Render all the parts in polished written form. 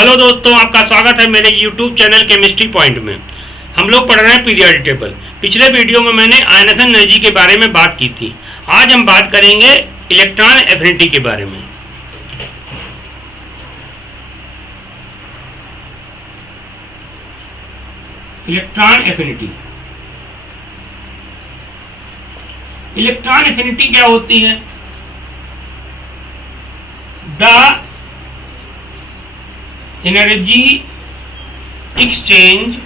Hello दोस्तों, आपका स्वागत है मेरे YouTube चैनल केमिस्ट्री पॉइंट में। हम लोग पढ़ रहे हैं पीरियोडिक टेबल। पिछले वीडियो में मैंने आयनेशन एनर्जी के बारे में बात की थी। आज हम बात करेंगे इलेक्ट्रॉन एफिनिटी के बारे में। इलेक्ट्रॉन एफिनिटी, इलेक्ट्रॉन एफिनिटी क्या होती है? The energy exchange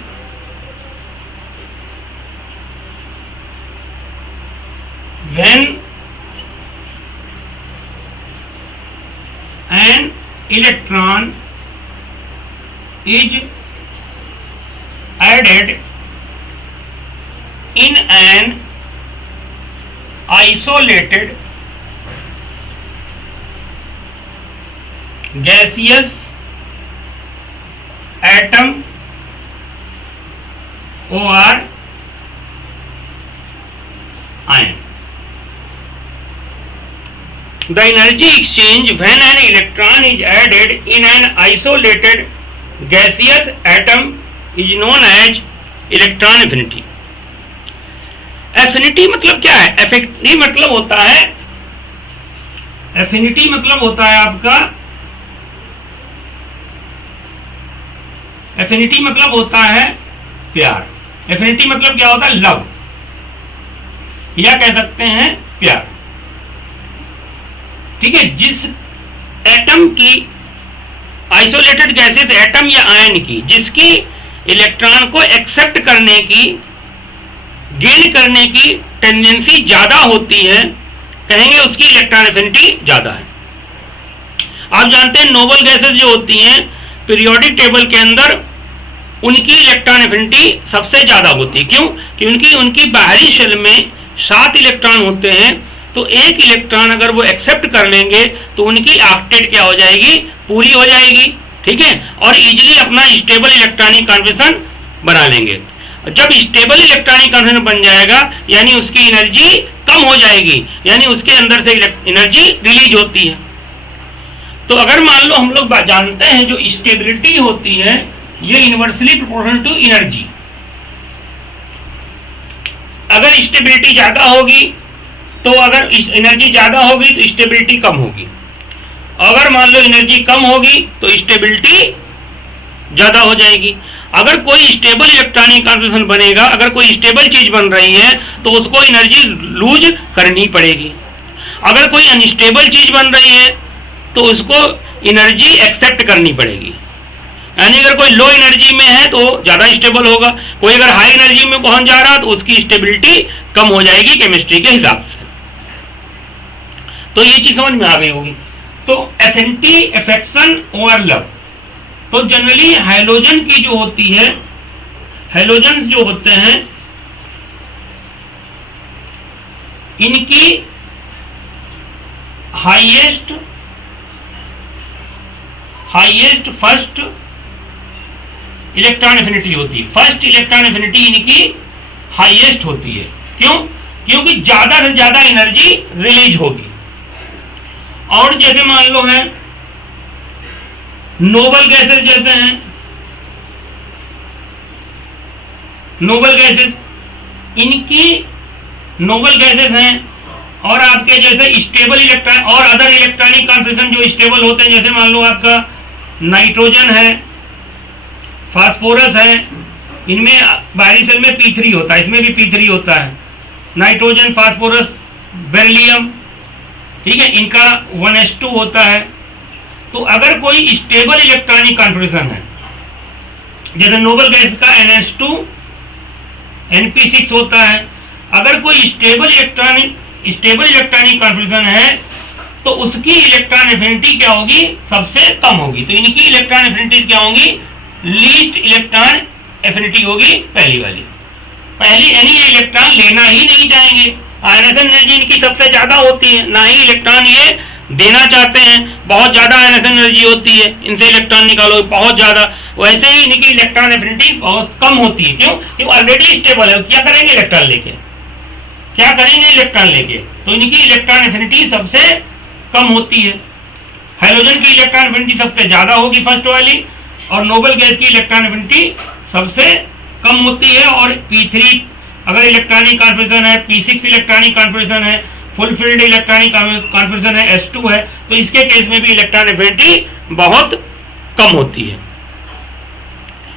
when an electron is added in an isolated gaseous atom or ion. The energy exchange when an electron is added in an isolated gaseous atom is known as electron affinity. Affinity मतलब क्या है? Affinity मतलब होता है, affinity मतलब होता है आपका, एफिनिटी मतलब होता है प्यार। एफिनिटी मतलब क्या होता है? लव, या कह सकते हैं प्यार। ठीक है, जिस एटम की, आइसोलेटेड गैसेस एटम या आयन की, जिसकी इलेक्ट्रॉन को एक्सेप्ट करने की, गेन करने की टेंडेंसी ज्यादा होती है, कहेंगे उसकी इलेक्ट्रॉन एफिनिटी ज्यादा है। आप जानते हैं नोबल गैसेस जो होती हैं पीरियोडिक टेबल के अंदर, उनकी इलेक्ट्रॉन एफिनिटी सबसे ज्यादा होती है। क्यों? क्योंकि उनकी बाहरी शेल में 7 इलेक्ट्रॉन होते हैं, तो एक इलेक्ट्रॉन अगर वो एक्सेप्ट कर लेंगे तो उनकी ऑक्टेट क्या हो जाएगी? पूरी हो जाएगी। ठीक है, और इजीली अपना स्टेबल इलेक्ट्रॉनिक कॉन्फिगरेशन बना लेंगे। जब स्टेबल इलेक्ट्रॉनिक कॉन्फिगरेशन बन जाएगा यानी उसकी एनर्जी कम हो जाएगी, यानी उसके अंदर से एनर्जी रिलीज होती है। तो अगर मान लो हम लोग जानते हैं जो स्टेबिलिटी होती है ये इनवर्सली प्रोपोर्शनल टू एनर्जी। अगर स्टेबिलिटी ज्यादा होगी तो, अगर एनर्जी ज्यादा होगी तो स्टेबिलिटी कम होगी। अगर मान लो एनर्जी कम होगी तो स्टेबिलिटी ज्यादा हो जाएगी। अगर कोई स्टेबल इलेक्ट्रॉनिक कॉन्फिगरेशन बनेगा, अगर कोई स्टेबल चीज बन रही है तो उसको एनर्जी लूज करनी पड़ेगी। अगर कोई अनस्टेबल चीज बन रही है तो उसको एनर्जी एक्सेप्ट करनी पड़ेगी। यानी अगर कोई लो एनर्जी में है तो ज़्यादा स्टेबल होगा, कोई अगर हाई एनर्जी में पहुंच जा रहा तो उसकी स्टेबिलिटी कम हो जाएगी केमिस्ट्री के हिसाब से। तो ये चीज समझ में आ गई होगी। तो एफिनिटी, अफेक्शन और लव। तो जनरली हाइड्रोजन की जो होती है, हाइड्रोजन जो होते हैं इनकी हाईएस्ट फर्स्ट इलेक्ट्रॉन एफिनिटी होती है। फर्स्ट इलेक्ट्रॉन एफिनिटी इनकी हाईएस्ट होती है। क्यों? क्योंकि ज्यादा से ज्यादा एनर्जी रिलीज होगी। और जैसे मान लो है नोबल गैसेस, जैसे हैं नोबल गैसेस, इनकी नोबल गैसेस हैं, और आपके जैसे स्टेबल इलेक्ट्रॉन और अदर इलेक्ट्रॉनिक कॉन्फिगरेशन जो स्टेबल होते हैं, जैसे मान लो आपका नाइट्रोजन है, फास्फोरस है, इनमें बाहरी सेल में P3 होता है, इसमें भी P3 होता है। नाइट्रोजन, फास्फोरस, बेरिलियम, ठीक है, इनका 1s2 होता है। तो अगर कोई स्टेबल इलेक्ट्रॉनिक कॉन्फिगरेशन है, जैसे नोबल गैस का NH2 NP6 होता है, अगर कोई स्टेबल इलेक्ट्रॉनिक कॉन्फिगरेशन है तो उसकी इलेक्ट्रॉन एफिनिटी क्या होगी? सबसे कम होगी। तो इनकी इलेक्ट्रॉन एफिनिटी क्या होगी? लीस्ट इलेक्ट्रॉन एफिनिटी होगी, पहली वाली। पहली यानी ये इलेक्ट्रॉन लेना ही नहीं चाहेंगे। आयनेशन एनर्जी इनकी सबसे ज्यादा होती है, ना ही इलेक्ट्रॉन ये देना चाहते हैं। बहुत ज्यादा आयनेशन एनर्जी होती है, इनसे इलेक्ट्रॉन निकालो बहुत ज्यादा। वैसे ही इनकी इलेक्ट्रॉन एफिनिटी बहुत कम होती है। क्यों? क्योंकि ऑलरेडी स्टेबल है। क्या करेंगे इलेक्ट्रॉन लेके? क्या करेंगे इलेक्ट्रॉन लेके? तो इनकी इलेक्ट्रॉन एफिनिटी सबसे कम होती है। हाइड्रोजन की इलेक्ट्रॉन एफिनिटी सबसे ज्यादा होगी फर्स्ट वाली, और नोबल गैस की इलेक्ट्रॉन एफिनिटी सबसे कम होती है। और P3 अगर इलेक्ट्रॉनिक कॉन्फिगरेशन है, P6 इलेक्ट्रॉनिक कॉन्फिगरेशन है, फुलफिल्ड इलेक्ट्रॉनिक कॉन्फिगरेशन है, S2 है, तो इसके केस में भी इलेक्ट्रॉन एफिनिटी बहुत कम होती है,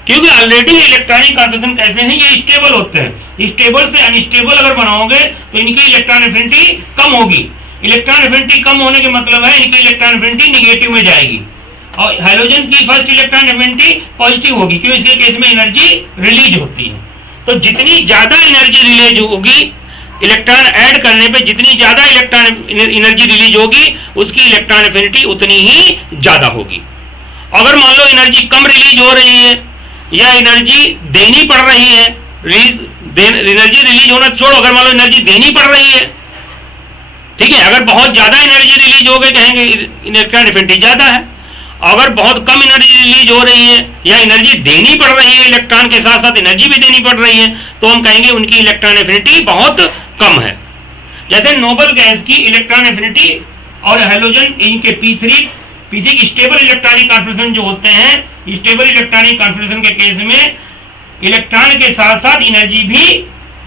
क्योंकि ऑलरेडी इलेक्ट्रॉनिक कॉन्फिगरेशन कैसे हैं, ये स्टेबल होते हैं। स्टेबल से अनस्टेबल अगर बनाओगे तो इनकी इलेक्ट्रॉन एफिनिटी कम होगी। इलेक्ट्रॉन एफिनिटी कम होने के मतलब है इनकी इलेक्ट्रॉन एफिनिटी निगेटिव में जाएगी, और हाइड्रोजन की फर्स्ट इलेक्ट्रॉन एफिनिटी पॉजिटिव होगी, क्योंकि इसके केस में एनर्जी रिलीज होती है। तो जितनी ज्यादा एनर्जी रिलीज होगी इलेक्ट्रॉन ऐड करने पे, जितनी ज्यादा इलेक्ट्रॉन एनर्जी रिलीज होगी उसकी इलेक्ट्रॉन एफिनिटी उतनी ही ज्यादा होगी। अगर मान लो एनर्जी कम रिलीज हो रही है या एनर्जी देनी पड़ रही है, एनर्जी रिलीज होना छोड़ो, अगर मान लो एनर्जी देनी पड़ रही है, ठीक है, अगर बहुत ज्यादा एनर्जी रिलीज हो गई कहेंगे इलेक्ट्रॉन एफिनिटी ज्यादा है। अगर बहुत कम एनर्जी रिलीज हो रही है या एनर्जी देनी पड़ रही है, इलेक्ट्रॉन के साथ साथ एनर्जी भी देनी पड़ रही है, तो हम कहेंगे उनकी इलेक्ट्रॉन एफिनिटी बहुत कम है। जैसे नोबल गैस की इलेक्ट्रॉन एफिनिटी और हैलोजन इनके P3 स्टेबल इलेक्ट्रॉनिक कॉन्फिगरेशन जो होते हैं, स्टेबल इलेक्ट्रॉनिक कॉन्फिगरेशन के केस में इलेक्ट्रॉन के साथ साथ एनर्जी भी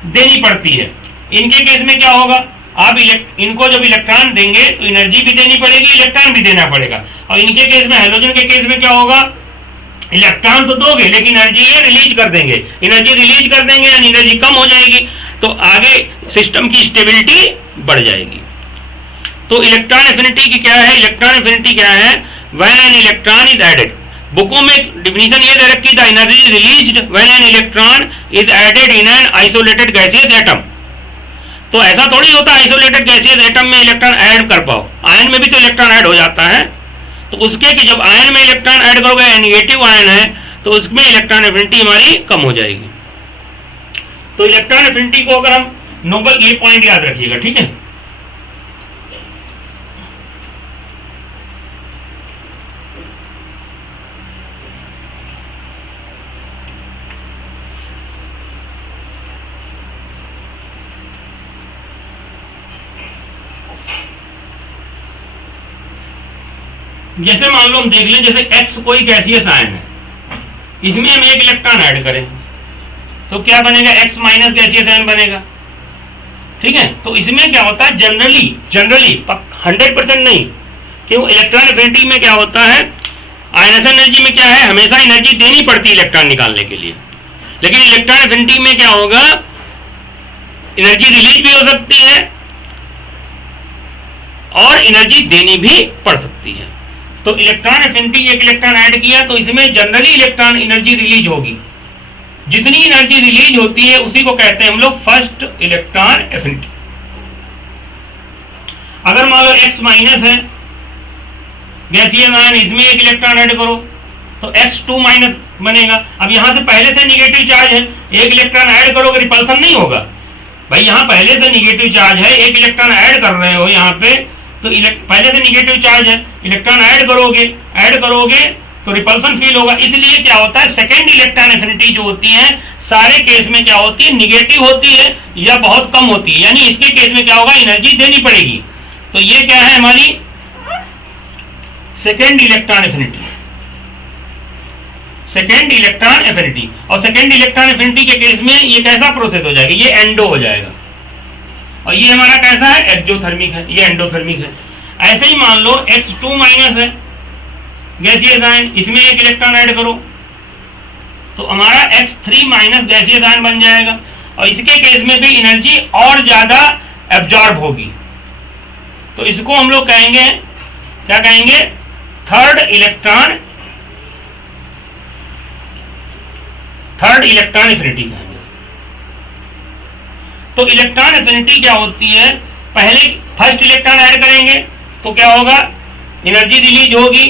देनी पड़ती है। इनके केस में क्या होगा, आप इनको जब इलेक्ट्रॉन देंगे तो एनर्जी भी देनी पड़ेगी, इलेक्ट्रॉन भी देना पड़ेगा। और इनके केस में हैलोजन के केस में क्या होगा, इलेक्ट्रॉन तो दोगे लेकिन एनर्जी ये रिलीज कर देंगे, एनर्जी रिलीज कर देंगे यानी एनर्जी कम हो जाएगी, तो आगे सिस्टम की स्टेबिलिटी बढ़ जाएगी। तो इलेक्ट्रॉन एफिनिटी की क्या है, इलेक्ट्रॉन एफिनिटी क्या है, when an electron is added, बुकों में डिफिनीशन ये दे रखी the energy released when an electron is added in an isolated gaseous atom. तो ऐसा थोड़ी होता है आइसोलेटेड गैसियस एटम में इलेक्ट्रॉन ऐड कर पाओ, आयन में भी तो इलेक्ट्रॉन ऐड हो जाता है। तो उसके कि जब आयन में इलेक्ट्रॉन ऐड करोगे, नेगेटिव आयन है, तो उसमें इलेक्ट्रॉन एफिनिटी हमारी कम हो जाएगी। तो इलेक्ट्रॉन एफिनिटी को अगर हम नोबल, ये पॉइंट याद रखिएगा, ठीक है। जैसे मान लो हम देख लें, जैसे X कोई गैसियस आयन है, इसमें हम एक इलेक्ट्रॉन ऐड करें तो क्या बनेगा, X माइनस गैसियस आयन बनेगा, ठीक है। तो इसमें क्या होता है, जनरली 100% नहीं, क्यों, इलेक्ट्रॉन एफिनिटी में क्या होता है, आयनेशन एनर्जी में क्या है, हमेशा एनर्जी देनी पड़ती है इलेक्ट्रॉन निकालने के लिए, लेकिन इलेक्ट्रॉन एफिनिटी में क्या होगा, एनर्जी रिलीज भी हो सकती है और एनर्जी देनी भी पड़ सकती है। तो इलेक्ट्रॉन एफिनिटी, एक इलेक्ट्रॉन ऐड किया तो इसमें जनरली इलेक्ट्रॉन एनर्जी रिलीज होगी, जितनी एनर्जी रिलीज होती है उसी को कहते हैं हम लोग फर्स्ट इलेक्ट्रॉन एफिनिटी। अगर मान लो X माइनस है गैसियस आयन, इसमें एक इलेक्ट्रॉन ऐड करो तो X2 माइनस बनेगा। अब यहां से पहले से निगेटिव चार्ज है, एक इलेक्ट्रॉन ऐड करोगे रिपल्सन नहीं होगा भाई, यहां पहले से निगेटिव चार्ज है, एक इलेक्ट्रॉन ऐड कर रहे हो यहाँ पे, तो पहले से निगेटिव चार्ज है, इलेक्ट्रॉन ऐड करोगे तो रिपल्सन फील होगा। इसलिए क्या होता है, सेकेंड इलेक्ट्रॉन एफिनिटी जो होती है सारे केस में क्या होती है, निगेटिव होती है या बहुत कम होती है, यानी इसके केस में क्या होगा, एनर्जी देनी पड़ेगी। तो ये क्या है हमारी second electron affinity, second electron affinity. और सेकेंड इलेक्ट्रॉन एफिनिटी के केस में ये कैसा प्रोसेस हो जाएगा, ये एंडो हो जाएगा, और ये हमारा कैसा है, एक्सोथर्मिक है, ये एंडोथर्मिक है। ऐसे ही मान लो X2 माइनस है गैसियस आयन, इसमें एक इलेक्ट्रॉन ऐड करो तो हमारा X3 माइनस गैसियस आयन बन जाएगा, और इसके केस में भी एनर्जी और ज्यादा एब्जॉर्ब होगी। तो इसको हम लोग कहेंगे, क्या कहेंगे, थर्ड इलेक्ट्रॉन एफिनिटी कहेंगे। तो इलेक्ट्रॉन एफिनिटी क्या होती है, पहले फर्स्ट इलेक्ट्रॉन ऐड करेंगे तो क्या होगा, एनर्जी रिलीज होगी,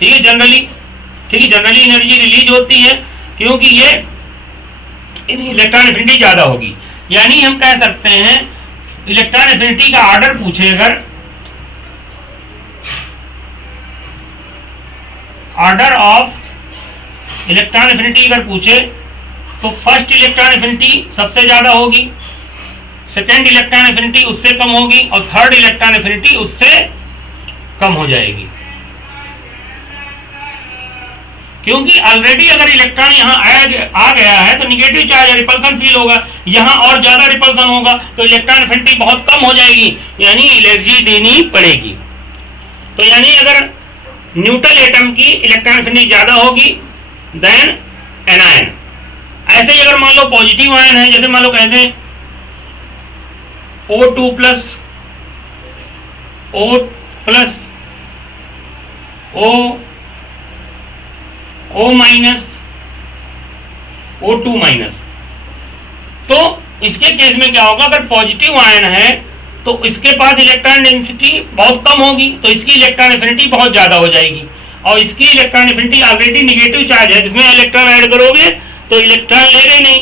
ठीक है, जनरली एनर्जी रिलीज होती है क्योंकि ये इलेक्ट्रॉन एफिनिटी ज्यादा होगी। यानी हम कह सकते हैं इलेक्ट्रॉन एफिनिटी का ऑर्डर पूछे, अगर ऑर्डर ऑफ इलेक्ट्रॉन एफिनिटी अगर पूछे तो फर्स्ट इलेक्ट्रॉन एफिनिटी सबसे ज्यादा होगी, सेकेंड इलेक्ट्रॉन एफिनिटी उससे कम होगी, और थर्ड इलेक्ट्रॉन एफिनिटी उससे कम हो जाएगी। क्योंकि ऑलरेडी अगर इलेक्ट्रॉन यहाँ आ गया है तो निगेटिव चार्ज रिपल्सन फील होगा, यहाँ और ज्यादा रिपल्सन होगा तो इलेक्ट्रॉन एफिनिटी बहुत कम हो जाएगी, यानी एनर्जी देनी पड़ेगी। तो यानी अगर न्यूट्रल एटम की इलेक्ट्रॉन एफिनिटी ज्यादा होगी देन एनायन। ऐसे ही अगर मान लो पॉजिटिव आयन है, जैसे मान लो कहते हैं O2 plus O plus O minus O2 minus, तो इसके केस में क्या होगा, अगर पॉजिटिव आयन है तो इसके पास इलेक्ट्रॉन डेंसिटी बहुत कम होगी, तो इसकी इलेक्ट्रॉन एफिनिटी बहुत ज्यादा हो जाएगी, और इसकी electron affinity already negative charge है, जिसमें इलेक्ट्रॉन ऐड करोगे तो इलेक्ट्रॉन लेगा ही नहीं,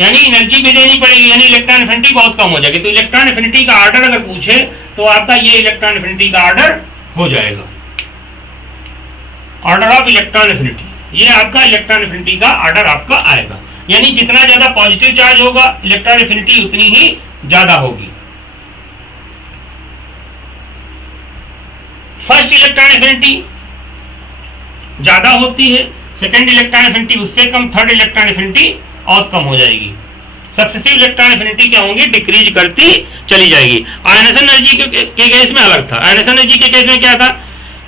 यानी एनर्जी भी देनी पड़ेगी, यानी इलेक्ट्रॉन एफिनिटी बहुत कम हो जाएगी। तो इलेक्ट्रॉन एफिनिटी का ऑर्डर अगर पूछे तो आपका ये इलेक्ट्रॉन एफिनिटी का ऑर्डर हो जाएगा, ऑर्डर ऑफ इलेक्ट्रॉन एफिनिटी, ये आपका इलेक्ट्रॉन एफिनिटी का ऑर्डर आपका आएगा, यानी जितना ज्यादा पॉजिटिव चार्ज होगा इलेक्ट्रॉन एफिनिटी उतनी ही ज्यादा होगी। फर्स्ट इलेक्ट्रॉन एफिनिटी ज्यादा होती है, सेकेंड इलेक्ट्रॉन एफिनिटी उससे कम, थर्ड इलेक्ट्रॉन एफिनिटी और कम हो जाएगी। सक्सेसिव इलेक्ट्रॉन एफिनिटी क्या होंगी, डिक्रीज करती चली जाएगी। आयनेशन एनर्जी के केस में अलग था। आयनेशन एनर्जी के केस में क्या था,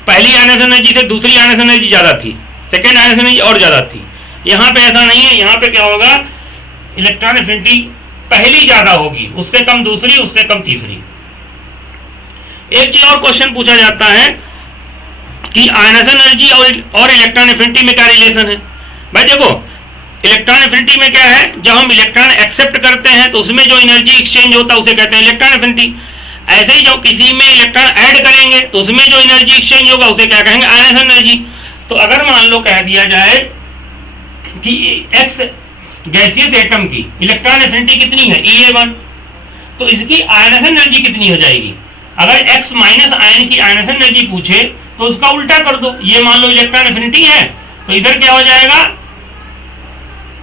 पहली आयनेशन एनर्जी से दूसरी आयनेशन एनर्जी ज्यादा थी, सेकेंड आयनेशन एनर्जी और ज्यादा थी। यहाँ पे ऐसा नहीं है, यहाँ पे क्या होगा, इलेक्ट्रॉन एफिनिटी पहली ज्यादा होगी, उससे कम दूसरी, उससे कम तीसरी। एक चीज और क्वेश्चन पूछा जाता है कि आयनेशन एनर्जी और इलेक्ट्रॉन एफिनिटी में क्या रिलेशन है। भाई देखो, इलेक्ट्रॉन एफिनिटी में क्या है, जब हम इलेक्ट्रॉन एक्सेप्ट करते हैं तो उसमें जो एनर्जी एक्सचेंज होता है उसे कहते हैं इलेक्ट्रॉन एफिनिटी। ऐसे ही जब किसी में इलेक्ट्रॉन ऐड करेंगे तो उसमें जो एनर्जी एक्सचेंज होगा उसे क्या कहेंगे, आयनेशन एनर्जी। तो अगर मान लो कह दिया जाए कि एक्स गैसियस एटम की इलेक्ट्रॉन एफिनिटी कितनी है, E1, तो इसकी आयनेशन एनर्जी कितनी हो जाएगी। अगर x माइनस आयन की आयनेशन एनर्जी पूछे तो उसका उल्टा कर दो, ये मान लो इलेक्ट्रॉन एफिनिटी है तो इधर क्या हो जाएगा,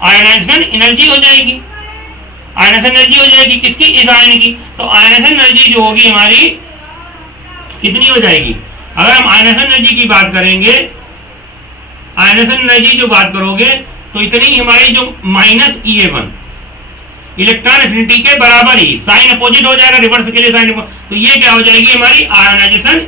आयनाइजेशन एनर्जी हो जाएगी, आयनेशन एनर्जी हो जाएगी किसकी, इस आयन की। तो आयनेशन एनर्जी जो होगी हमारी कितनी हो जाएगी, अगर हम आयनेशन एनर्जी की बात करेंगे, आयनेशन एनर्जी जो बात करोगे तो इतनी हमारी जो माइनस E1 इलेक्ट्रॉन एफिनिटी के बराबर ही, साइन अपोजिट हो जाएगा, रिवर्स के लिए साइन, तो ये क्या हो जाएगी हमारी आयनाइजेशन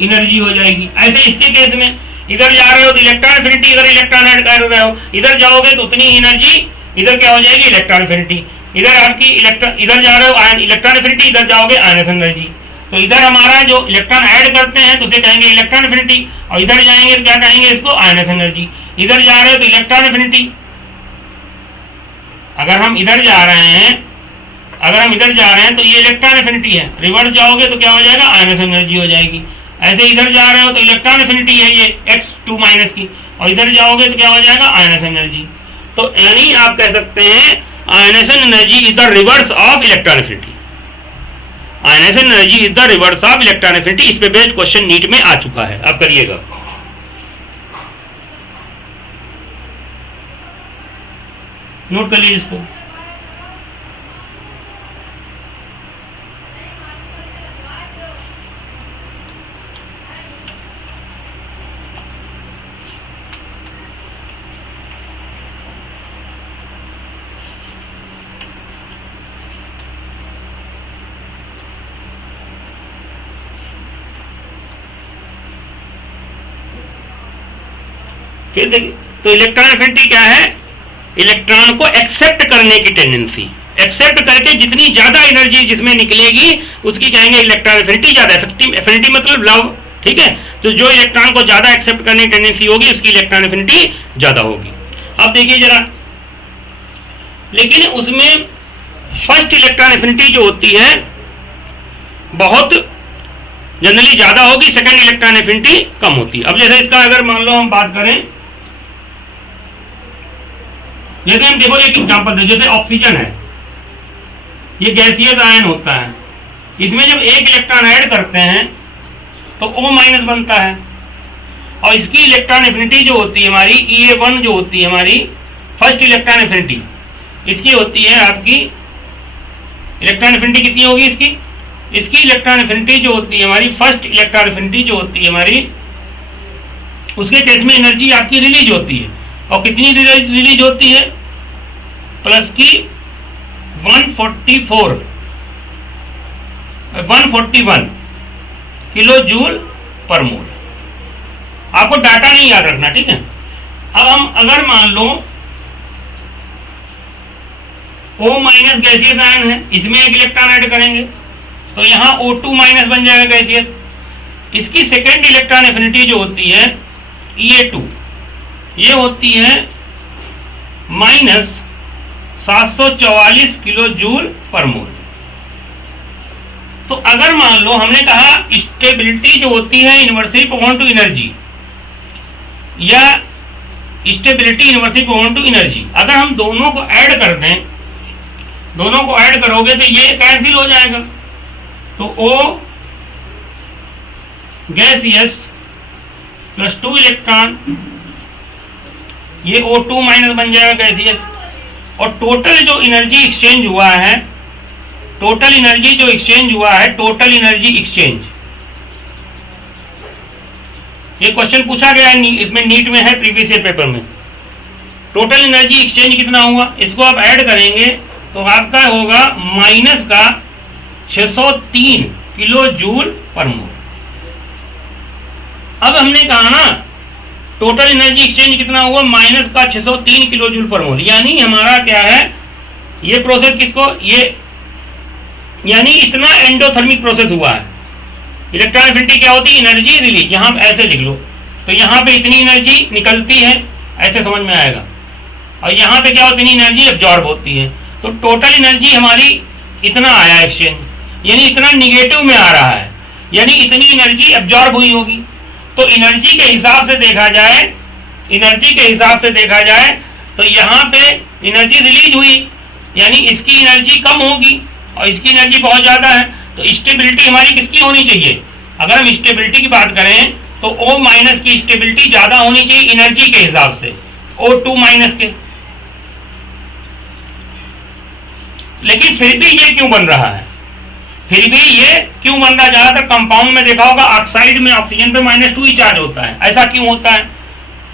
एनर्जी हो जाएगी। ऐसे इसके केस में इधर जा रहे हो तो इलेक्ट्रॉन एफिनिटी, इधर इलेक्ट्रॉन ऐड कर रहे हो, इधर जाओगे तो उतनी एनर्जी, इधर क्या हो जाएगी इलेक्ट्रॉन एफिनिटी, इधर आपकी इधर जा रहे हो इलेक्ट्रॉन एफिनिटी, इधर जाओगे आयनेशन एनर्जी। तो इधर हमारा जो इलेक्ट्रॉन ऐड करते हैं तो उसे कहेंगे इलेक्ट्रॉन एफिनिटी, और इधर जाएंगे तो क्या कहेंगे इसको, आयनेशन एनर्जी। इधर जा रहे हो तो इलेक्ट्रॉन एफिनिटी, अगर हम इधर जा रहे हैं तो ये इलेक्ट्रॉन एफिनिटी है, रिवर्स जाओगे तो क्या हो जाएगा, आयनेशन एनर्जी हो जाएगी। ऐसे इधर जा रहे हो तो इलेक्ट्रॉन एफिनिटी है ये x2 माइनस की, और इधर जाओगे तो क्या हो जाएगा, आयनेशन एनर्जी। तो यानी आप कह सकते हैं ionisation energy is the reverse of electron affinity, ionisation energy is the reverse of electron affinity. इस पे बेस्ड क्वेश्चन नीट में आ चुका है, आप करिएगा। नोट कर लीजिए इसको। फिर देखिए, तो इलेक्ट्रॉन एफिनिटी क्या है, इलेक्ट्रॉन को एक्सेप्ट करने की टेंडेंसी, एक्सेप्ट करके जितनी ज्यादा एनर्जी जिसमें निकलेगी उसकी कहेंगे इलेक्ट्रॉन एफिनिटी ज्यादा। एफिनिटी मतलब लव, ठीक है। तो जो इलेक्ट्रॉन को ज्यादा एक्सेप्ट करने की टेंडेंसी होगी उसकी इलेक्ट्रॉन एफिनिटी ज्यादा होगी। अब देखिए जरा, लेकिन उसमें फर्स्ट इलेक्ट्रॉन एफिनिटी जो होती है बहुत जनरली ज्यादा होगी, सेकंड इलेक्ट्रॉन एफिनिटी कम होती है। अब जैसे इसका अगर मान लो हम बात करें, जैसे हम देखो एक एग्जांपल दे, जैसे ऑक्सीजन है, ये गैसियस आयन होता है, इसमें जब एक इलेक्ट्रॉन ऐड करते हैं तो O माइनस बनता है, और इसकी इलेक्ट्रॉन एफिनिटी जो होती है हमारी E1 जो होती है हमारी फर्स्ट इलेक्ट्रॉन एफिनिटी, इसकी होती है आपकी इलेक्ट्रॉन एफिनिटी कितनी होगी इसकी इलेक्ट्रॉन एफिनिटी जो होती है हमारी फर्स्ट इलेक्ट्रॉन एफिनिटी जो होती है हमारी उसके केस में एनर्जी आपकी रिलीज होती है, और कितनी रिलीज होती है, प्लस की 141 किलो जूल पर मोल। आपको डाटा नहीं याद रखना, ठीक है। अब हम अगर मान लो O माइनस गैसियस आयन है, इसमें एक इलेक्ट्रॉन ऐड करेंगे तो यहाँ O2 माइनस बन जाएगा गैसियस। इसकी सेकेंड इलेक्ट्रॉन एफिनिटी जो होती है E2, ये होती है माइनस 744 किलो जूल पर मोल। तो अगर मान लो हमने कहा स्टेबिलिटी जो होती है इन्वर्सली प्रोपोर्शनल टू एनर्जी, या stability inversely proportional to energy, अगर हम दोनों को ऐड कर दें, दोनों को ऐड करोगे तो ये कैंसिल हो जाएगा। तो O गैसियस प्लस 2 इलेक्ट्रॉन, ये O2 माइनस बन जाएगा गैसियस, और टोटल जो एनर्जी एक्सचेंज हुआ है, टोटल एनर्जी जो एक्सचेंज हुआ है, टोटल एनर्जी एक्सचेंज, ये क्वेश्चन पूछा गया है इसमें, नीट में है, प्रीवियस ईयर पेपर में। टोटल एनर्जी एक्सचेंज कितना हुआ, इसको आप ऐड करेंगे तो आपका होगा माइनस का 603 किलो जूल पर मोल। अब हमने कहा ना टोटल एनर्जी एक्सचेंज कितना हुआ, माइनस का 603 किलो जूल पर मोल, यानी हमारा क्या है, ये प्रोसेस किसको, ये यानी इतना एंडोथर्मिक प्रोसेस हुआ है। इलेक्ट्रॉन एफिनिटी क्या होती है, एनर्जी रिलीज, यहाँ ऐसे लिख लो, तो यहाँ पे इतनी एनर्जी निकलती है, ऐसे समझ में आएगा, और यहाँ पे क्या होती है, एनर्जी एब्जॉर्ब होती है। तो टोटल एनर्जी हमारी इतना आया एक्सचेंज, यानी इतना निगेटिव में आ रहा है, यानी इतनी एनर्जी एब्जॉर्ब हुई होगी। तो एनर्जी के हिसाब से देखा जाए, एनर्जी के हिसाब से देखा जाए तो यहाँ पे एनर्जी रिलीज हुई, यानी इसकी एनर्जी कम होगी और इसकी एनर्जी बहुत ज़्यादा है। तो स्टेबिलिटी हमारी किसकी होनी चाहिए, अगर हम स्टेबिलिटी की बात करें तो O माइनस की स्टेबिलिटी ज़्यादा होनी चाहिए एनर्जी के हिसाब से O2 माइनस के। लेकिन फिर भी ये क्यों बन रहा है, फिर भी ये क्यों बन रहा है, ज्यादातर कंपाउंड में देखा होगा ऑक्साइड में ऑक्सीजन पे -2 ही चार्ज होता है, ऐसा क्यों होता है,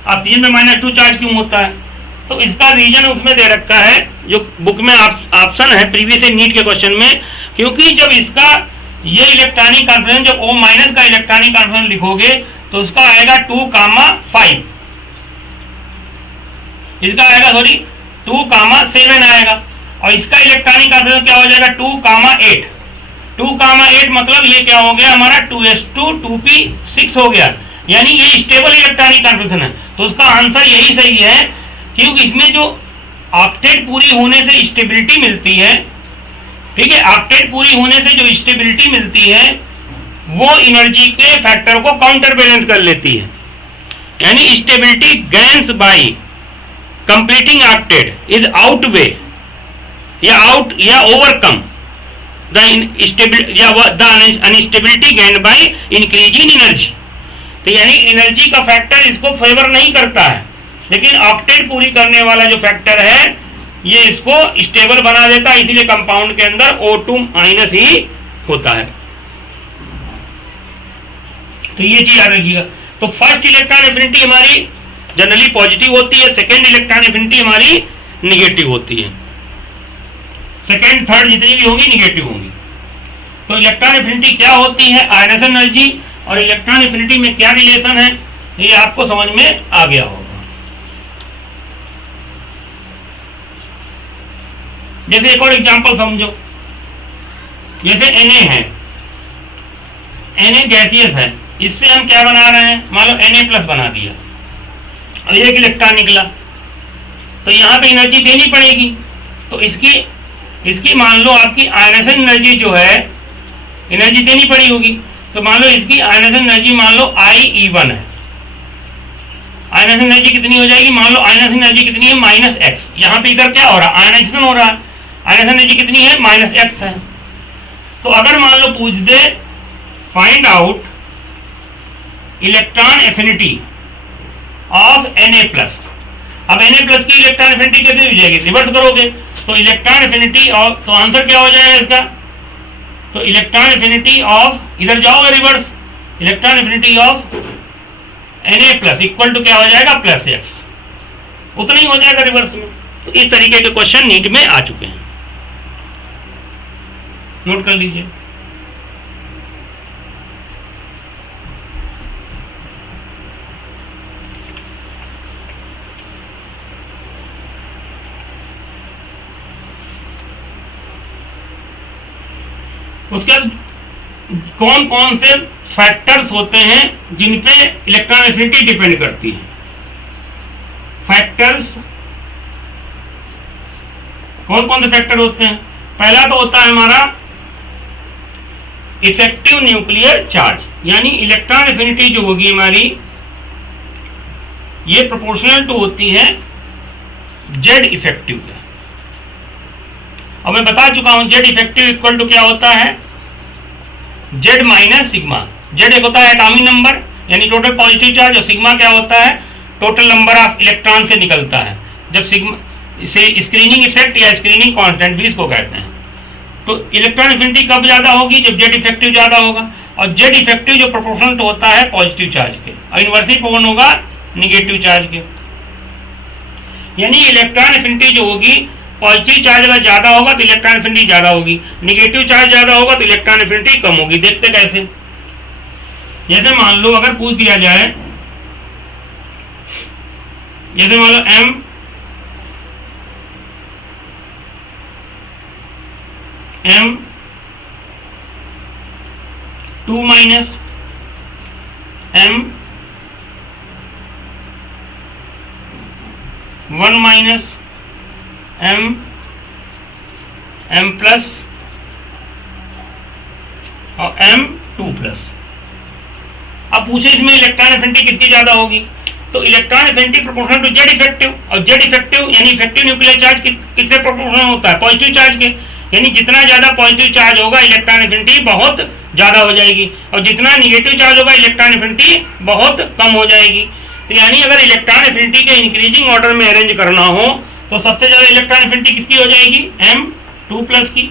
ऑक्सीजन पे -2 चार्ज क्यों होता है। तो इसका रीजन उसमें दे रखा है, जो बुक में ऑप्शन है प्रीवियस नीट के क्वेश्चन में, क्योंकि जब इसका ये इलेक्ट्रॉनिक कॉन्फिगरेशन, जब O माइनस का इलेक्ट्रॉनिक कॉन्फिगरेशन लिखोगे तो उसका आएगा 2,5, इसका आएगा 2,7 आएगा, और इसका इलेक्ट्रॉनिक कॉन्फिगरेशन क्या हो जाएगा 2,8। 2,8 मतलब ये क्या हो गया हमारा 2s2 2p6 हो गया, यानी ये स्टेबल इलेक्ट्रॉनिक कॉन्फिगरेशन है। तो उसका आंसर यही सही है, क्योंकि इसमें जो ऑक्टेट पूरी होने से स्टेबिलिटी मिलती है, ठीक है, ऑक्टेट पूरी होने से जो स्टेबिलिटी मिलती है वो एनर्जी के फैक्टर को काउंटर बैलेंस कर लेती है, यानी stability gains by completing octet is outweigh या overcome the unstability gained by increase in energy. तो यानी एनर्जी का फैक्टर इसको फेवर नहीं करता है, लेकिन ऑक्टेट पूरी करने वाला जो फैक्टर है ये इसको स्टेबल बना देता है, इसीलिए कंपाउंड के अंदर O2 माइनस ही होता है। तो ये चीज याद रखिएगा। तो फर्स्ट इलेक्ट्रॉन एफिनिटी हमारी जनरली पॉजिटिव होती है, सेकेंड इलेक्ट्रॉन एफिनिटी हमारी निगेटिव होती है, सेकेंड थर्ड जितनी भी होंगी निगेटिव होंगी। तो इलेक्ट्रॉन एफिनिटी क्या होती है, आयनेशन एनर्जी और इलेक्ट्रॉन एफिनिटी में क्या रिलेशन है, ये आपको समझ में आ गया होगा। जैसे एक और एग्जांपल समझो, जैसे Na है, Na गैसियस है, इससे हम क्या बना रहे हैं, मान लो Na प्लस बना दिया और एक इलेक्ट्रॉन निकला, तो यहाँ पे एनर्जी देनी पड़ेगी। तो इसकी मान लो आपकी आयनेशन एनर्जी जो है, एनर्जी देनी पड़ी होगी। तो मान लो इसकी आयनेशन एनर्जी मान लो IE1 है, आयनेशन एनर्जी कितनी हो जाएगी, मान लो आयनेशन एनर्जी कितनी है -x, यहाँ पे इधर क्या हो रहा है, आयनेशन हो रहा है, आयनेशन एनर्जी कितनी है -x है। तो अगर मान लो पूछ they find out electron affinity of Na+, अब Na+ की इलेक्ट्रॉन एफिनिटी कैसे हो जाएगी, रिवर्स करोगे तो इलेक्ट्रॉन एफिनिटी ऑफ, तो आंसर क्या हो जाएगा इसका, तो इलेक्ट्रॉन एफिनिटी ऑफ, इधर जाओगे reverse, electron affinity of Na plus equal to क्या हो जाएगा, प्लस एक्स, उतना ही हो जाएगा रिवर्स में। तो इस तरीके के क्वेश्चन नीट में आ चुके हैं, नोट कर लीजिए। उसके बाद कौन कौन से फैक्टर्स होते हैं जिन पे इलेक्ट्रॉन एफिनिटी डिपेंड करती है। फैक्टर्स कौन कौन से फैक्टर होते हैं? पहला तो होता है हमारा इफेक्टिव न्यूक्लियर चार्ज, यानी इलेक्ट्रॉन एफिनिटी जो होगी हमारी, ये प्रोपोर्शनल टू होती है जेड इफेक्टिव। अब मैं बता चुका हूं जेड इफेक्टिव इक्वल टू क्या होता है, जेड माइनस सिग्मा। जेड एक होता है एटॉमिक नंबर यानी टोटल पॉजिटिव चार्ज, और सिग्मा क्या होता है, टोटल नंबर ऑफ इलेक्ट्रॉन से निकलता है जब सिग्मा, इसे स्क्रीनिंग इफेक्ट या स्क्रीनिंग कांस्टेंट भी इसको कहते हैं। तो इलेक्ट्रॉन एफिनिटी कब ज्यादा होगी, जब जेड इफेक्टिव ज्यादा होगा, और जेड इफेक्टिव जो प्रोपोर्शनल तो होता है पॉजिटिव चार्ज के, और इनवर्सली प्रोपोर्शनल होगा निगेटिव चार्ज के। यानी इलेक्ट्रॉन एफिनिटी जो होगी, पॉजिटिव चार्ज अगर ज्यादा होगा तो इलेक्ट्रॉन एफिनिटी ज्यादा होगी, निगेटिव चार्ज ज्यादा होगा तो इलेक्ट्रॉन एफिनिटी कम होगी। देखते कैसे, जैसे मान लो अगर पूछ दिया जाए, जैसे मान लो M2 minus M1 minus M plus और M2 प्लस। अब पूछे इसमें इलेक्ट्रॉन एफिनिटी किसकी ज्यादा होगी, तो electron affinity proportional to Z effective, और जेड इफेक्टिव यानी इफेक्टिव न्यूक्लियर चार्ज किससे प्रोपोर्शनल होता है, पॉजिटिव चार्ज के। यानी जितना ज्यादा पॉजिटिव चार्ज होगा इलेक्ट्रॉन एफिनिटी बहुत ज्यादा हो जाएगी, और जितना निगेटिव चार्ज होगा इलेक्ट्रॉन एफिनिटी बहुत कम हो जाएगी। तो यानी अगर इलेक्ट्रॉन एफिनिटी के इंक्रीजिंग ऑर्डर में अरेंज करना हो तो सबसे ज्यादा इलेक्ट्रॉन एफिनिटी किसकी हो जाएगी, M2 प्लस की,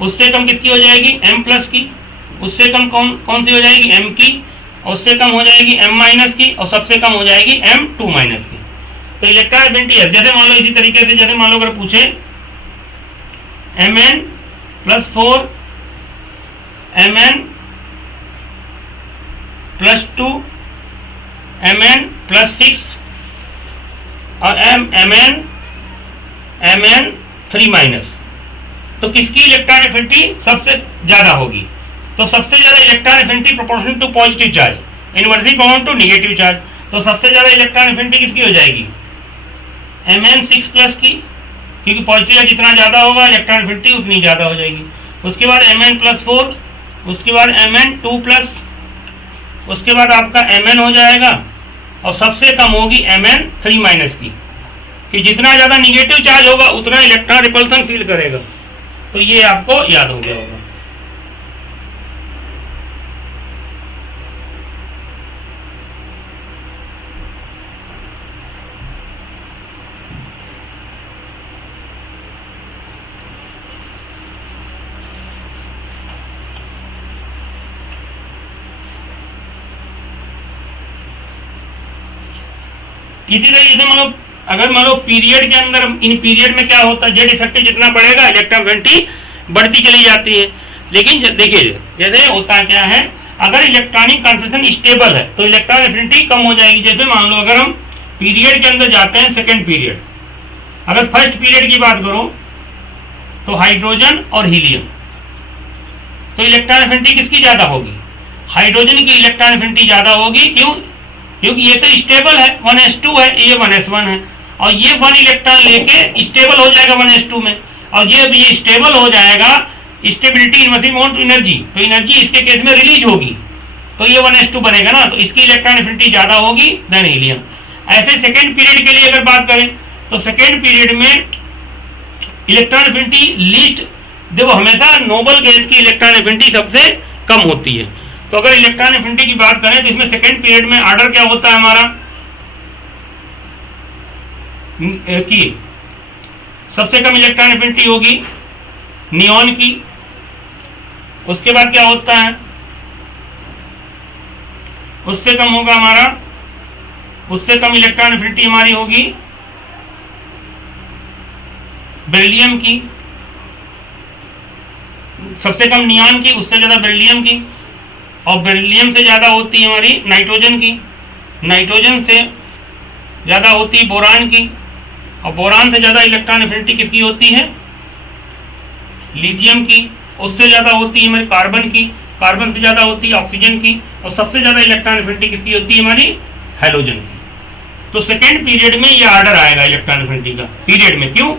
उससे कम किसकी हो जाएगी, M प्लस की, उससे कम कौन सी हो जाएगी, M की, और उससे कम हो जाएगी M माइनस की, और सबसे कम हो जाएगी M2 माइनस की। तो इलेक्ट्रॉन एफिनिटी है, जैसे मान लो इसी तरीके से, जैसे मान लो अगर पूछे Mn plus 4 Mn plus 2 Mn plus 6 और Mn 3 माइनस, तो किसकी इलेक्ट्रॉन एफिनिटी सबसे ज्यादा होगी, तो सबसे ज्यादा electron affinity proportional to positive charge, inversely proportional to negative charge. तो सबसे ज्यादा इलेक्ट्रॉन एफिनिटी किसकी हो जाएगी, Mn6 प्लस की, क्योंकि पॉजिटिव चार्ज जितना ज्यादा होगा इलेक्ट्रॉन एफिनिटी उतनी ज्यादा हो जाएगी। उसके बाद Mn प्लस 4, उसके बाद Mn2 प्लस, उसके बाद आपका Mn हो जाएगा, और सबसे कम होगी Mn3 माइनस की, कि जितना ज्यादा निगेटिव चार्ज होगा उतना इलेक्ट्रॉन रिपल्सन फील करेगा। तो ये आपको याद हो गया होगा। इसी तरीके से मान लो अगर मान लो पीरियड के अंदर, इन पीरियड में क्या होता है, जेड इफेक्टिव जितना बढ़ेगा इलेक्ट्रॉन एफिनिटी बढ़ती चली जाती है। लेकिन देखिए जैसे होता क्या है, अगर इलेक्ट्रॉनिक कॉन्फिगरेशन स्टेबल है तो इलेक्ट्रॉन एफिनिटी कम हो जाएगी। जैसे मान लो अगर हम पीरियड के अंदर जाते हैं, सेकेंड पीरियड, अगर फर्स्ट पीरियड की बात करो तो हाइड्रोजन और हीलियम, तो इलेक्ट्रॉन एफिनिटी किसकी ज्यादा होगी, हाइड्रोजन की इलेक्ट्रॉन एफिनिटी ज्यादा होगी। क्यों, क्योंकि ये तो स्टेबल है, 1s2 है, ये 1s1 है, और ये 1 इलेक्ट्रॉन लेके स्टेबल हो जाएगा 1s2 में, और ये स्टेबल हो जाएगा, stability inversely proportional to energy, तो एनर्जी इसके केस में रिलीज होगी, तो ये 1s2 बनेगा ना, तो इसकी इलेक्ट्रॉन एफिनिटी ज्यादा होगी देन हीलियम। ऐसे सेकेंड पीरियड के लिए अगर बात करें तो सेकेंड पीरियड में इलेक्ट्रॉन एफिनिटी लीस्ट, देखो हमेशा नोबल गैस की इलेक्ट्रॉन एफिनिटी सबसे कम होती है। तो अगर इलेक्ट्रॉन एफिनिटी की बात करें तो इसमें सेकेंड पीरियड में ऑर्डर क्या होता है हमारा, की सबसे कम इलेक्ट्रॉन एफिनिटी होगी नियॉन की। उसके बाद क्या होता है, उससे कम होगा हमारा, उससे कम इलेक्ट्रॉन एफिनिटी हमारी होगी बेरिलियम की, सबसे कम नियॉन की, उससे ज्यादा बेरिलियम की, और बेरिलियम से ज्यादा होती है हमारी नाइट्रोजन की, नाइट्रोजन से ज्यादा होती है बोरान की, और बोरान से ज्यादा इलेक्ट्रॉन एफिनिटी किसकी होती है, लिथियम की, उससे ज्यादा होती है हमारी कार्बन की, कार्बन से ज्यादा होती है ऑक्सीजन की, और सबसे ज्यादा इलेक्ट्रॉन एफिनिटी किसकी होती है हमारी, हैलोजन की। तो सेकेंड पीरियड में ये ऑर्डर आएगा इलेक्ट्रॉन एफिनिटी का पीरियड में। क्यों?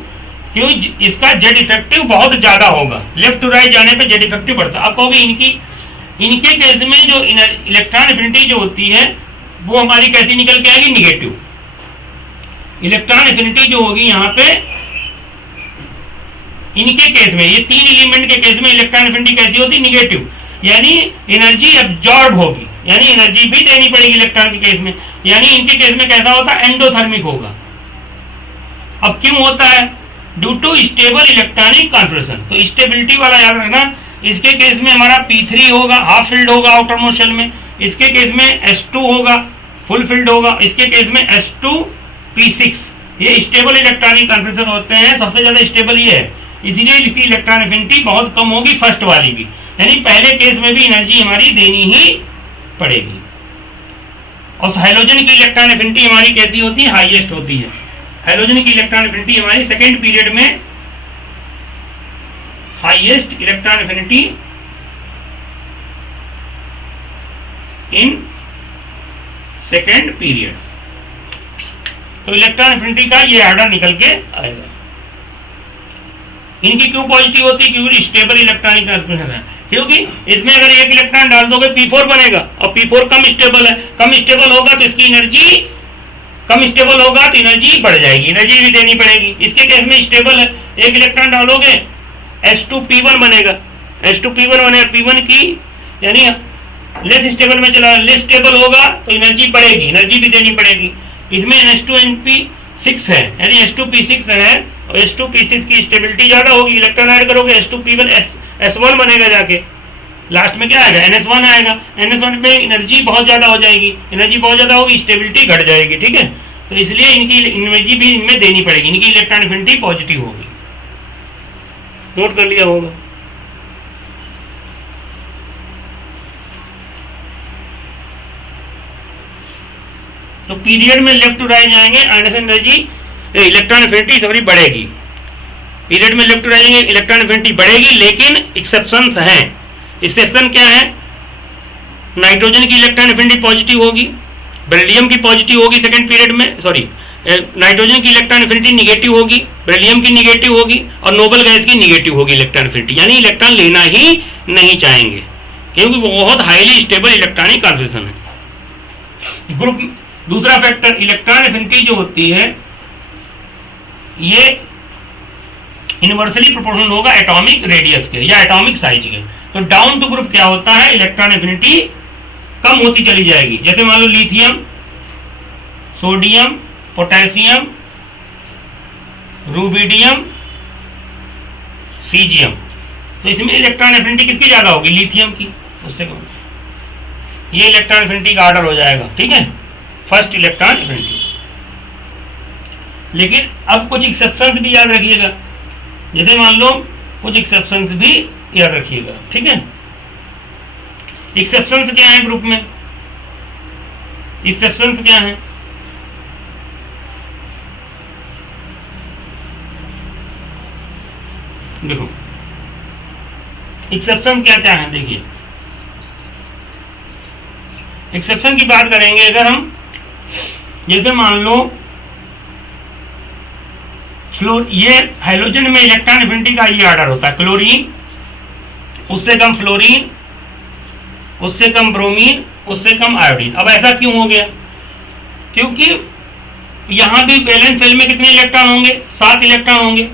क्यों? इसका जेड इफेक्टिव बहुत ज्यादा होगा, लेफ्ट टू राइट जाने पे जेड इफेक्टिव बढ़ता है। आप कहोगे इनके केस में जो इलेक्ट्रॉन एफिनिटी जो होती है वो हमारी कैसी निकल के आएगी, निगेटिव। इलेक्ट्रॉन एफिनिटी जो होगी यहाँ पे इनके केस में, ये तीन एलिमेंट के केस में इलेक्ट्रॉन एफिनिटी कैसी होती, निगेटिव, यानी एनर्जी एब्जॉर्ब होगी, यानी एनर्जी भी देनी पड़ेगी इलेक्ट्रॉन के केस में। यानी इनके केस में कैसा होता है, एंडोथर्मिक होगा। अब क्यों होता है, due to stable electronic configuration. तो स्टेबिलिटी वाला याद रखना, इसके केस में हमारा P3 होगा, हाफ फिल्ड होगा आउटर मोस्ट शेल में, इसके केस में S2 होगा, फुल फिल्ड होगा, इसके केस में S2P6। ये स्टेबल इलेक्ट्रॉनिक कॉन्फिगरेशन होते हैं, सबसे ज्यादा स्टेबल ये है, इसीलिए इसकी इलेक्ट्रॉन एफिनिटी बहुत कम होगी, फर्स्ट वाली भी, यानी पहले केस में भी एनर्जी हमारी देनी ही पड़ेगी। और हैलोजन की इलेक्ट्रॉन एफिनिटी हमारी कैसी होती है, हाईएस्ट होती है। हैलोजन की इलेक्ट्रॉन एफिनिटी हमारी सेकेंड पीरियड में highest electron affinity in second period. तो इलेक्ट्रॉन एफिनिटी का ये ऑर्डर निकल के आएगा। इनकी क्यों पॉजिटिव होती है, क्योंकि स्टेबल इलेक्ट्रॉनिक ट्रांसमिशन है, क्योंकि इसमें अगर एक इलेक्ट्रॉन डाल दोगे P4 बनेगा, और P4 कम स्टेबल है, कम स्टेबल होगा तो इसकी एनर्जी कम स्टेबल होगा तो एनर्जी बढ़ जाएगी, एनर्जी भी देनी पड़ेगी। इसके केस में स्टेबल है, एक इलेक्ट्रॉन डालोगे S2P1 बनेगा, S2P1 बनेगा, P1 की यानी लेस स्टेबल में चला, लेस स्टेबल होगा तो एनर्जी बढ़ेगी, एनर्जी भी देनी पड़ेगी। इसमें H2NP6 है, यानी H2P6 है, और H2P6 की स्टेबिलिटी ज्यादा होगी, इलेक्ट्रॉन ऐड करोगे H2P1 S1 बनेगा, जाके लास्ट में क्या आएगा, NS1 आएगा। NS1 में एनर्जी बहुत ज्यादा हो जाएगी, एनर्जी बहुत ज्यादा होगी, स्टेबिलिटी घट जाएगी, ठीक है। तो इसलिए इनकी एनर्जी भी इनमें देनी पड़ेगी, इनकी इलेक्ट्रॉन एफिनिटी पॉजिटिव होगी। नोट कर लिया होगा। तो पीरियड में लेफ्ट टू राइट जाएंगे, ionization energy electron affinity sorry बढ़ेगी। पीरियड में लेफ्ट टू राइट जाएंगे, इलेक्ट्रॉन एफिनिटी बढ़ेगी, लेकिन एक्सेप्शंस हैं। एक्सेप्शन क्या है, नाइट्रोजन की इलेक्ट्रॉन एफिनिटी पॉजिटिव होगी, बेरिलियम की पॉजिटिव होगी सेकंड पीरियड में, सॉरी नाइट्रोजन की इलेक्ट्रॉन एफिनिटी निगेटिव होगी, बेरिलियम की निगेटिव होगी, और नोबल गैस की निगेटिव होगी इलेक्ट्रॉन एफिनिटी, यानी इलेक्ट्रॉन लेना ही नहीं चाहेंगे, क्योंकि वो बहुत हाईली स्टेबल इलेक्ट्रॉनिक कॉन्फिगरेशन है। ग्रुप दूसरा फैक्टर, इलेक्ट्रॉन एफिनिटी जो होती है ये इनवर्सली प्रोपोर्शनल होगा एटॉमिक रेडियस के या एटॉमिक साइज के। तो डाउन टू ग्रुप क्या होता है, इलेक्ट्रॉन एफिनिटी कम होती चली जाएगी। जैसे मान लो lithium, sodium, potassium, rubidium, caesium, तो इसमें इलेक्ट्रॉन एफिनिटी किसकी ज्यादा होगी, लिथियम की, उससे कम। ये इलेक्ट्रॉन एफिनिटी का ऑर्डर हो जाएगा, ठीक है, फर्स्ट इलेक्ट्रॉन एफिनिटी। लेकिन अब कुछ एक्सेप्शंस भी याद रखिएगा, जैसे मान लो कुछ एक्सेप्शंस भी याद रखिएगा, ठीक है। एक्सेप्शंस क्या है ग्रुप में, एक्सेप्शंस क्या है, देखो एक्सेप्शन क्या क्या है, देखिए एक्सेप्शन की बात करेंगे अगर हम, जैसे मान लो ये हाइड्रोजन में इलेक्ट्रॉन एफिनिटी का ये ऑर्डर होता है, क्लोरीन, उससे कम फ्लोरीन, उससे कम ब्रोमीन, उससे कम आयोडीन। अब ऐसा क्यों हो गया, क्योंकि यहां भी वैलेंस सेल में कितने इलेक्ट्रॉन होंगे, 7 इलेक्ट्रॉन होंगे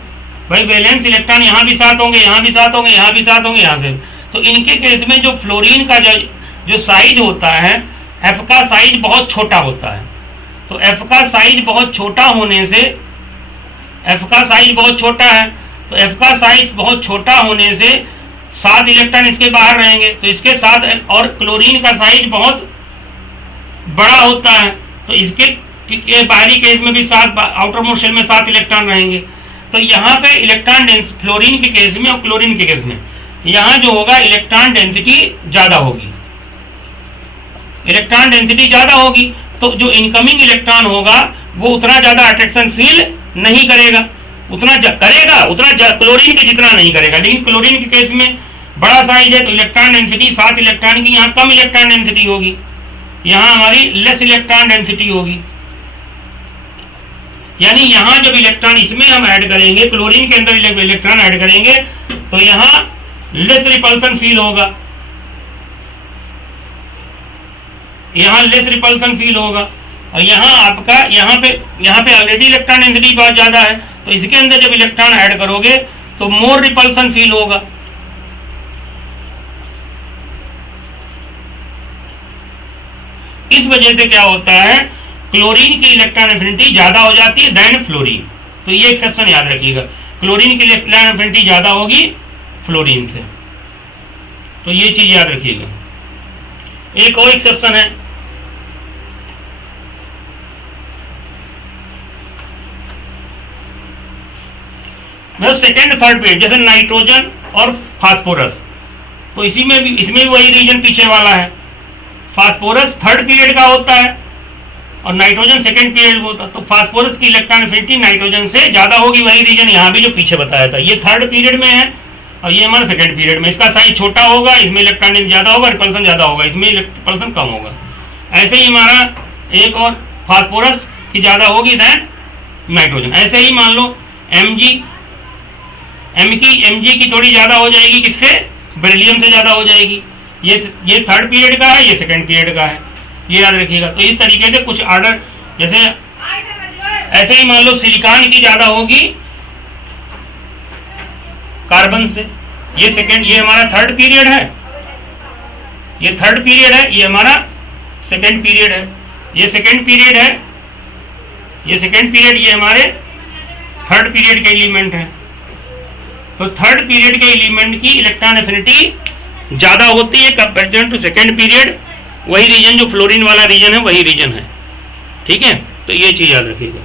भाई, वैलेंस इलेक्ट्रॉन यहाँ भी 7 होंगे, यहाँ भी 7 होंगे, यहाँ भी 7 होंगे, यहाँ से। तो इनके केस में जो फ्लोरीन का जो साइज होता है, एफ का साइज बहुत छोटा होता है। तो एफ का साइज बहुत छोटा होने से, एफ का साइज बहुत छोटा है, तो एफ का साइज बहुत छोटा होने से 7 इलेक्ट्रॉन इसके बाहर रहेंगे, तो इसके साथ, और क्लोरीन का साइज बहुत बड़ा होता है तो इसके बाहरी केस में भी 7, आउटर मोस्ट शेल में 7 इलेक्ट्रॉन रहेंगे। तो यहाँ पे इलेक्ट्रॉन डेंसिटी फ्लोरीन के केस में और क्लोरीन के केस में यहाँ जो होगा इलेक्ट्रॉन डेंसिटी ज़्यादा होगी, इलेक्ट्रॉन डेंसिटी ज़्यादा होगी तो जो इनकमिंग इलेक्ट्रॉन होगा वो उतना ज़्यादा अट्रैक्शन फील नहीं करेगा, करेगा उतना क्लोरीन के जितना नहीं करेगा। लेकिन क्लोरीन के केस में बड़ा साइज है तो इलेक्ट्रॉन डेंसिटी 7 इलेक्ट्रॉन की, यहाँ कम इलेक्ट्रॉन डेंसिटी होगी, यहाँ हमारी लेस इलेक्ट्रॉन डेंसिटी होगी। यानी यहाँ जब इलेक्ट्रॉन इसमें हम ऐड करेंगे, क्लोरीन के अंदर इलेक्ट्रॉन ऐड करेंगे तो यहाँ लेस रिपल्सन फील होगा, यहाँ लेस रिपल्सन फील होगा। और यहाँ आपका यहाँ पे ऑलरेडी इलेक्ट्रॉन डेंसिटी बहुत ज़्यादा है तो इसके अंदर जब इलेक्ट्रॉन ऐड करोगे तो मोर रिपल्सन फील होगा। इस वजह से क्या होता है, क्लोरीन की इलेक्ट्रॉन एफिनिटी ज़्यादा हो जाती है देन फ्लोरीन। तो ये एक्सेप्शन याद रखिएगा, क्लोरीन की इलेक्ट्रॉन एफिनिटी ज़्यादा होगी फ्लोरीन से, तो ये चीज़ याद रखिएगा। एक और एक्सेप्शन है, मतलब सेकेंड थर्ड पीरियड, जैसे नाइट्रोजन और फास्फोरस, तो इसमें भी वही रीजन पीछे वाला है। फास्फोरस थर्ड पीरियड का होता है और नाइट्रोजन सेकेंड पीरियड का होता है, तो फास्फोरस की इलेक्ट्रॉन एफिनिटी नाइट्रोजन से ज़्यादा होगी, वही रीजन यहाँ भी जो पीछे बताया था। ये थर्ड पीरियड में है और ये हमारा सेकेंड पीरियड में। इसका साइज छोटा होगा, इसमें इलेक्ट्रॉन ज़्यादा होगा, रिपल्सन ज़्यादा होगा, इसमें रिपल्सन कम होगा। ऐसे ही हमारा एक और फास्फोरस की ज़्यादा होगी दैन नाइट्रोजन। ऐसे ही मान लो एम जी की थोड़ी ज़्यादा हो जाएगी, किससे, बेरिलियम से ज़्यादा हो जाएगी। ये थर्ड पीरियड का है, ये सेकेंड पीरियड का है, ये याद रखिएगा। तो इस तरीके से कुछ ऑर्डर, जैसे ऐसे ही मान लो सिलिकॉन की ज़्यादा होगी कार्बन से, ये हमारा थर्ड पीरियड है, ये थर्ड पीरियड है, ये हमारा सेकेंड पीरियड है, ये सेकेंड पीरियड है, ये सेकेंड पीरियड, ये हमारे थर्ड पीरियड के एलिमेंट है। तो थर्ड पीरियड के एलिमेंट की इलेक्ट्रॉन एफिनिटी ज़्यादा होती है कंपेरिजन टू सेकेंड पीरियड। वही रीजन जो फ्लोरीन वाला रीजन है वही रीजन है, ठीक है। तो ये चीज़ याद रखिएगा।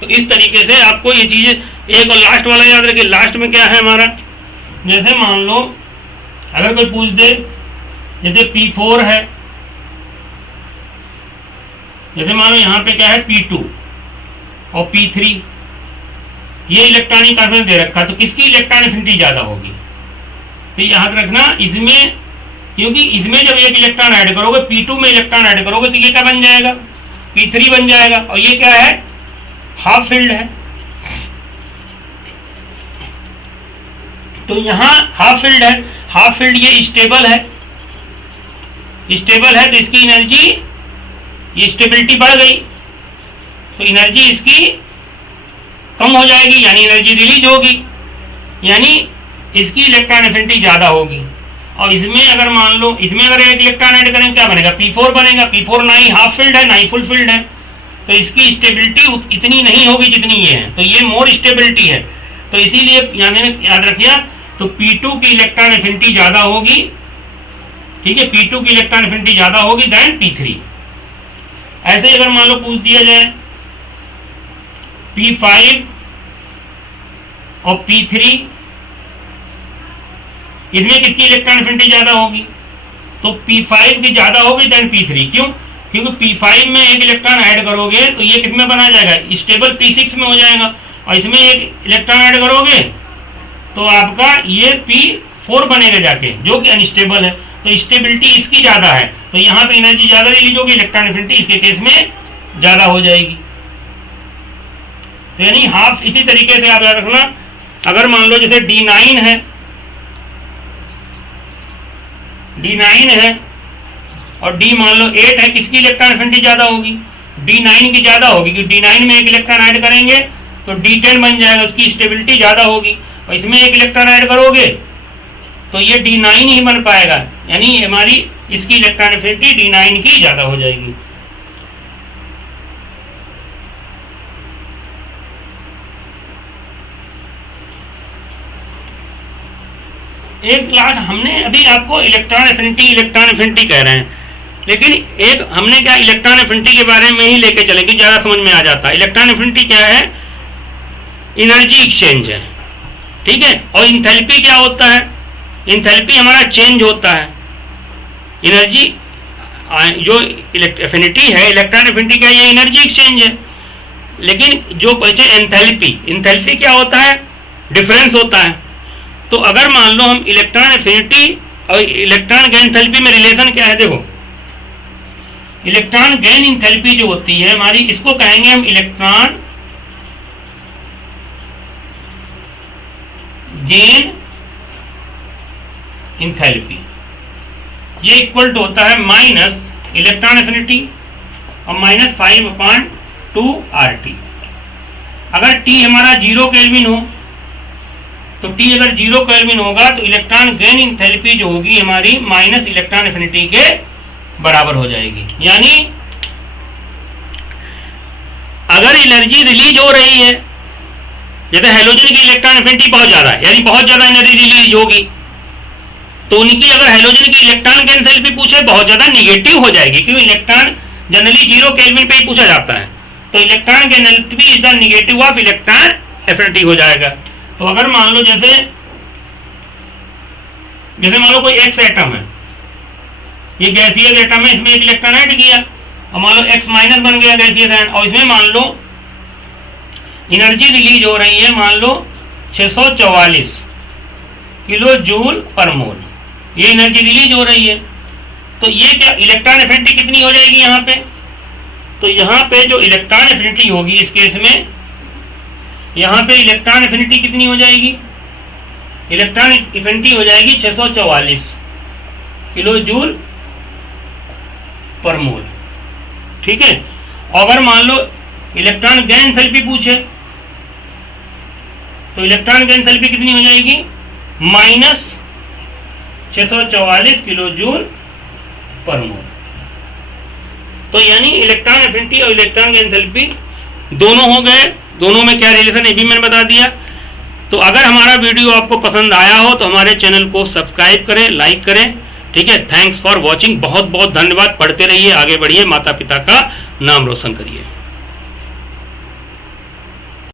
तो इस तरीके से आपको ये चीज़ें, एक और लास्ट वाला याद रखिए। लास्ट में क्या है हमारा, जैसे मान लो अगर कोई पूछ दे, जैसे P4 है, जैसे मान लो यहाँ पे क्या है P2 और P3, ये इलेक्ट्रॉनिक कॉन्फिडेंस दे रखा है, तो किसकी इलेक्ट्रॉन एफिनिटी ज़्यादा होगी। तो याद रखना इसमें, क्योंकि इसमें जब एक इलेक्ट्रॉन ऐड करोगे, P2 में इलेक्ट्रॉन ऐड करोगे तो ये क्या बन जाएगा, P3 बन जाएगा। और ये क्या है, हाफ फील्ड है। तो यहाँ हाफ फील्ड है, हाफ फील्ड ये स्टेबल है, स्टेबल है तो इसकी एनर्जी, ये स्टेबिलिटी बढ़ गई तो एनर्जी इसकी कम हो जाएगी, यानी एनर्जी रिलीज होगी, यानी इसकी इलेक्ट्रॉन एफिनिटी ज़्यादा होगी। और इसमें अगर मान लो, इसमें अगर एक इलेक्ट्रॉन ऐड करेंगे क्या बनेगा, P4 बनेगा। P4 ना ही हाफ फील्ड है ना ही फुल फील्ड है, तो इसकी स्टेबिलिटी इतनी नहीं होगी जितनी ये है, तो ये मोर स्टेबिलिटी है। तो इसीलिए याद रखिए, तो P2 की इलेक्ट्रॉन एफिनिटी ज़्यादा होगी, ठीक है, P2 की इलेक्ट्रॉन एफिनिटी ज़्यादा होगी दैन P3। ऐसे ही अगर मान लो पूछ दिया जाए P5 और P3, इसमें किसकी इलेक्ट्रॉन एफिनिटी ज़्यादा होगी, तो P5 की ज़्यादा होगी दैन P3। क्यों, क्योंकि P5 में एक इलेक्ट्रॉन ऐड करोगे तो ये किसमें बना जाएगा, स्टेबल P6 में हो जाएगा, और इसमें एक इलेक्ट्रॉन ऐड करोगे तो आपका ये P4 बनेगा जाके, जो कि अनस्टेबल है। तो स्टेबिलिटी इसकी ज़्यादा है, तो यहाँ पे एनर्जी ज़्यादा रिलीज होगी, इलेक्ट्रॉन एफिनिटी इसके केस में ज़्यादा हो जाएगी। तो यानी हाफ, इसी तरीके से आप याद रखना। अगर मान लो जैसे D9 है, D9 है और D मान लो 8 है, किसकी इलेक्ट्रॉन एफिनिटी ज़्यादा होगी, D9 की ज़्यादा होगी, क्योंकि D9 में एक इलेक्ट्रॉन ऐड करेंगे तो D10 बन जाएगा, उसकी स्टेबिलिटी ज़्यादा होगी। और इसमें एक इलेक्ट्रॉन ऐड करोगे तो ये D9 ही बन पाएगा, यानी हमारी इसकी इलेक्ट्रॉन एफिनिटी D9 की ज़्यादा हो जाएगी। एक क्लास हमने अभी आपको इलेक्ट्रॉन एफिनिटी कह रहे हैं, लेकिन एक हमने क्या इलेक्ट्रॉन एफिनिटी के बारे में ही लेके चलेंगे, ज़्यादा समझ में आ जाता है। इलेक्ट्रॉन एफिनिटी क्या है? एनर्जी एक्सचेंज है, ठीक है। और इंथैल्पी क्या होता है? इंथैल्पी हमारा चेंज होता है। एनर्जी जो एफिनिटी है, इलेक्ट्रॉन एफिनिटी का ये एनर्जी एक्सचेंज है, लेकिन जो बचे एंथैल्पी क्या होता है? डिफरेंस होता है। तो अगर मान लो हम इलेक्ट्रॉन एफिनिटी और इलेक्ट्रॉन गेन एंथैल्पी में रिलेशन क्या है? देखो, इलेक्ट्रॉन गेन एंथैल्पी जो होती है हमारी, इसको कहेंगे हम इलेक्ट्रॉन गेन एंथैल्पी। ये इक्वल टू होता है माइनस इलेक्ट्रॉन एफिनिटी और माइनस 5/2 RT। अगर T हमारा 0 केल्विन हो, तो T अगर 0 केल्विन होगा तो इलेक्ट्रॉन गेन एंथैल्पी जो होगी हमारी माइनस इलेक्ट्रॉन एफिनिटी के बराबर हो जाएगी। यानी अगर एनर्जी रिलीज हो रही है, जैसे हेलोजन की इलेक्ट्रॉन एफिनिटी बहुत ज्यादा है, यानी बहुत ज्यादा एनर्जी रिलीज होगी, तो उनकी अगर हेलोजन की इलेक्ट्रॉन गेन एंथैल्पी पूछे बहुत ज्यादा निगेटिव हो जाएगी, क्योंकि इलेक्ट्रॉन जनरली 0 केल्विन पे ही पूछा जाता है। तो electron gain enthalpy is the negative of electron affinity हो जाएगा। तो अगर मान लो जैसे मान लो कोई एक्स एटम है, ये गैसियस एटम है, इसमें एक इलेक्ट्रॉन ऐड किया और मान लो एक्स माइनस बन गया गैसियस एटम, और इसमें मान लो एनर्जी रिलीज हो रही है मान लो 644 किलो जूल पर मोल, ये एनर्जी रिलीज हो रही है। तो ये क्या इलेक्ट्रॉन एफिनिटी कितनी हो जाएगी यहाँ पे? तो यहाँ पे जो इलेक्ट्रॉन एफिनिटी होगी इस केस में, यहाँ पे इलेक्ट्रॉन एफिनिटी कितनी हो जाएगी? इलेक्ट्रॉन एफिनिटी हो जाएगी 644 किलो जूल पर मोल, ठीक है। और अगर मान लो इलेक्ट्रॉन गेन एंथैल्पी पूछे, तो इलेक्ट्रॉन गेन एंथैल्पी कितनी हो जाएगी? माइनस 644 किलो जूल पर मोल। तो यानी इलेक्ट्रॉन एफिनिटी और इलेक्ट्रॉन गेन एंथैल्पी दोनों हो गए, दोनों में क्या रिलेशन है भी मैंने बता दिया। तो अगर हमारा वीडियो आपको पसंद आया हो तो हमारे चैनल को सब्सक्राइब करें, लाइक करें, ठीक है। थैंक्स फॉर वॉचिंग, बहुत बहुत धन्यवाद। पढ़ते रहिए, आगे बढ़िए, माता पिता का नाम रोशन करिए।